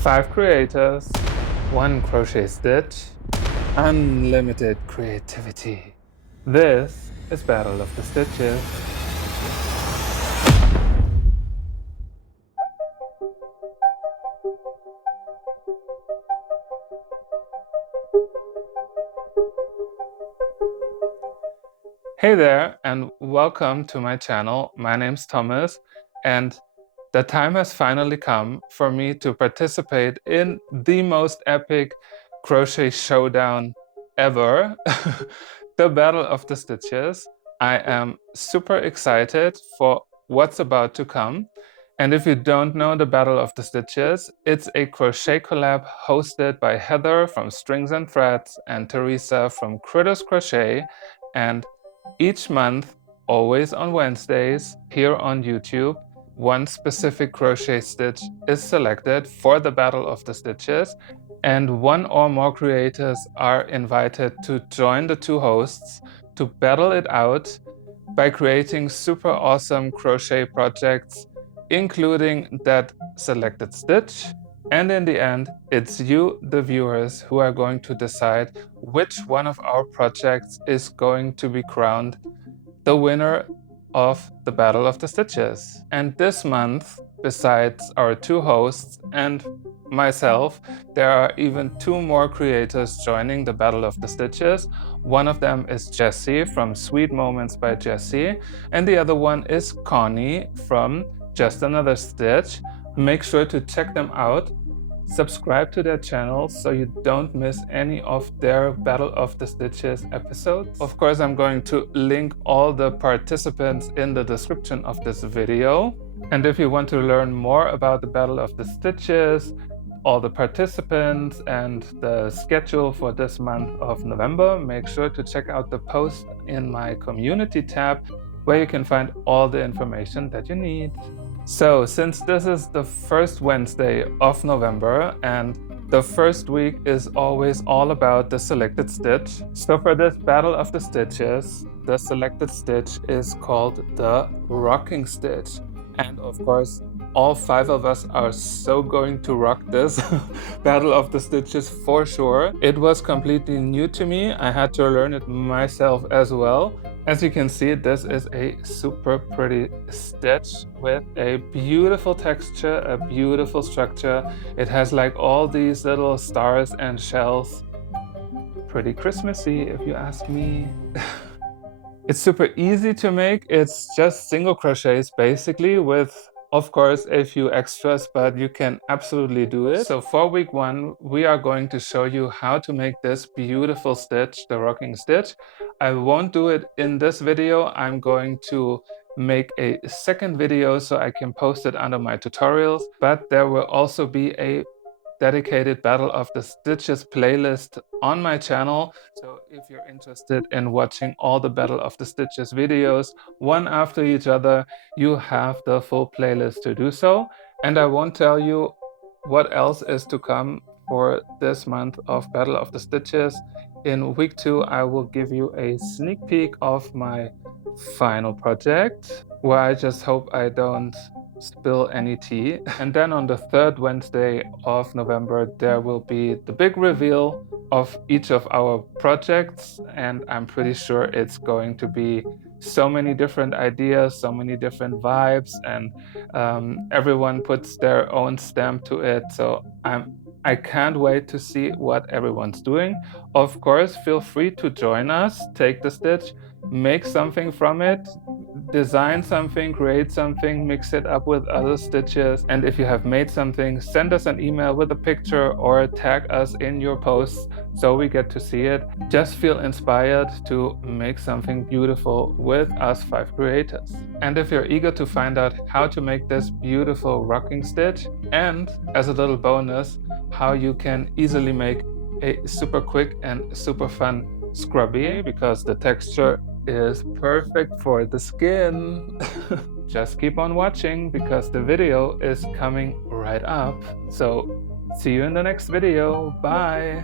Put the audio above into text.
5 creators, 1 crochet stitch, unlimited creativity. This is Battle of the Stitches. Hey there, and welcome to my channel. My name's Thomas, and the time has finally come for me to participate in the most epic crochet showdown ever, the Battle of the Stitches. I am super excited for what's about to come. And if you don't know the Battle of the Stitches, it's a crochet collab hosted by Heather from Strings and Threads and Teresa from Critters Crochet. And each month, always on Wednesdays, here on YouTube, one specific crochet stitch is selected for the Battle of the Stitches, and 1 or more creators are invited to join the 2 hosts to battle it out by creating super awesome crochet projects, including that selected stitch. And in the end, it's you, the viewers, who are going to decide which one of our projects is going to be crowned the winner of the Battle of the Stitches. And this month, besides our 2 hosts and myself, there are even 2 more creators joining the Battle of the Stitches. One of them is Jessie from Sweet Moments by Jessie, and the other one is Connie from Just Another Stitch. Make sure to check them out. Subscribe to their channels so you don't miss any of their Battle of the Stitches episodes. Of course, I'm going to link all the participants in the description of this video. And if you want to learn more about the Battle of the Stitches, all the participants, and the schedule for this month of November, make sure to check out the post in my community tab, where you can find all the information that you need. So, since this is the first Wednesday of November and the first week is always all about the selected stitch, so for this Battle of the Stitches, the selected stitch is called the rocking stitch. And of course, all 5 of us are so going to rock this Battle of the Stitches for sure. It was completely new to me. I had to learn it myself as well. As you can see, this is a super pretty stitch with a beautiful texture, a beautiful structure. It has like all these little stars and shells. Pretty Christmassy, if you ask me. It's super easy to make. It's just single crochets basically, with of course a few extras, but you can absolutely do it. So for week 1, we are going to show you how to make this beautiful stitch, the rocking stitch. I won't do it in this video. I'm going to make a second video so I can post it under my tutorials, but there will also be a dedicated Battle of the Stitches playlist on my channel. So if you're interested in watching all the Battle of the Stitches videos one after each other, you have the full playlist to do so. And I won't tell you what else is to come for this month of Battle of the Stitches. In week 2, I will give you a sneak peek of my final project, where I just hope I don't spill any tea. And then on the 3rd Wednesday of November, there will be the big reveal of each of our projects, and I'm pretty sure it's going to be so many different ideas, so many different vibes, and everyone puts their own stamp to it. So I can't wait to see what everyone's doing. Of course, feel free to join us, take the stitch, make something from it, design something, create something, mix it up with other stitches. And if you have made something, send us an email with a picture or tag us in your posts so we get to see it. Just feel inspired to make something beautiful with us 5 creators. And if you're eager to find out how to make this beautiful rocking stitch, and as a little bonus, how you can easily make a super quick and super fun scrubby, because the texture is perfect for the skin. Just keep on watching, because the video is coming right up. So see you in the next video. Bye.